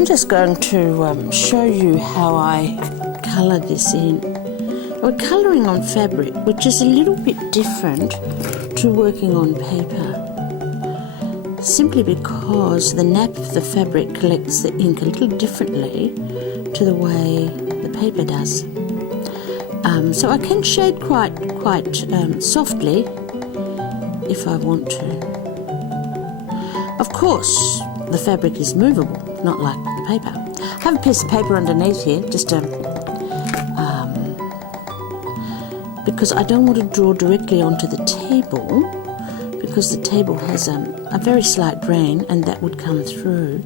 I'm just going to show you how I colour this in. We're colouring on fabric, which is a little bit different to working on paper, simply because the nap of the fabric collects the ink a little differently to the way the paper does. So I can shade quite softly if I want to. Of course, the fabric is movable, not like the paper. I have a piece of paper underneath here, just because I don't want to draw directly onto the table, because the table has a very slight grain and that would come through.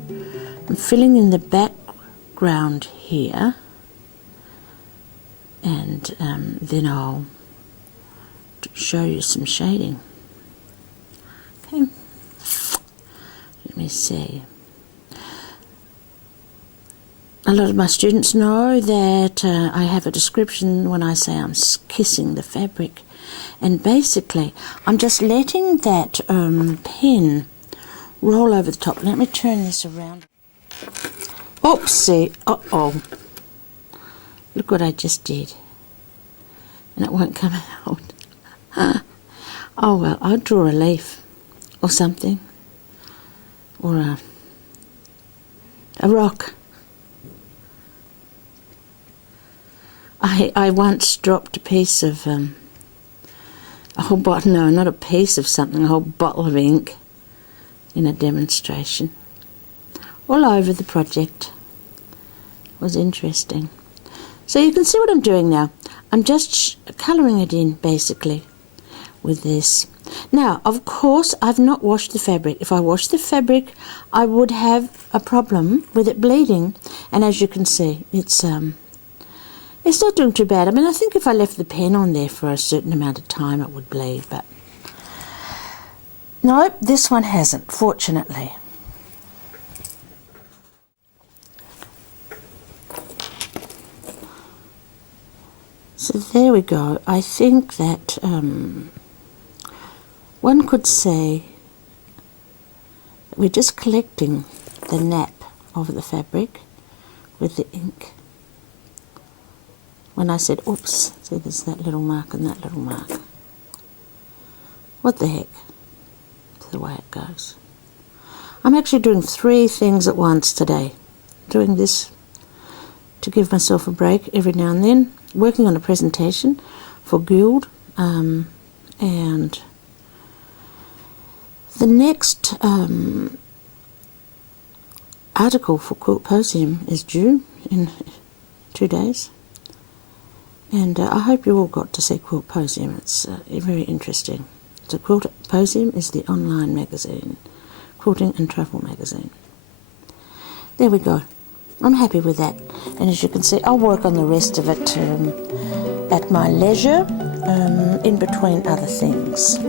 I'm filling in the background here, and then I'll show you some shading. Okay, let me see. A lot of my students know that I have a description when I say I'm kissing the fabric, and basically I'm just letting that pen roll over the top. Let me turn this around. Oopsie, uh-oh. Look what I just did. And it won't come out. Oh well, I'll draw a leaf or something, or a rock. I once dropped a piece of, a whole bottle, no, not a piece of something, a whole bottle of ink in a demonstration. All over the project. It was interesting. So you can see what I'm doing now. I'm just colouring it in, basically, with this. Now, of course, I've not washed the fabric. If I washed the fabric, I would have a problem with it bleeding. And as you can see, it's not doing too bad. I mean, I think if I left the pen on there for a certain amount of time, it would bleed, but nope, this one hasn't, fortunately. So there we go. I think that one could say we're just collecting the nap of the fabric with the ink. When I said, oops, see there's that little mark and that little mark. What the heck? It's the way it goes. I'm actually doing 3 things at once today. Doing this to give myself a break every now and then, working on a presentation for Guild, and the next article for Quiltposium is due in 2 days. And I hope you all got to see Quiltposium. It's very interesting. So Quiltposium is the online magazine, quilting and travel magazine. There we go. I'm happy with that. And as you can see, I'll work on the rest of it at my leisure, in between other things.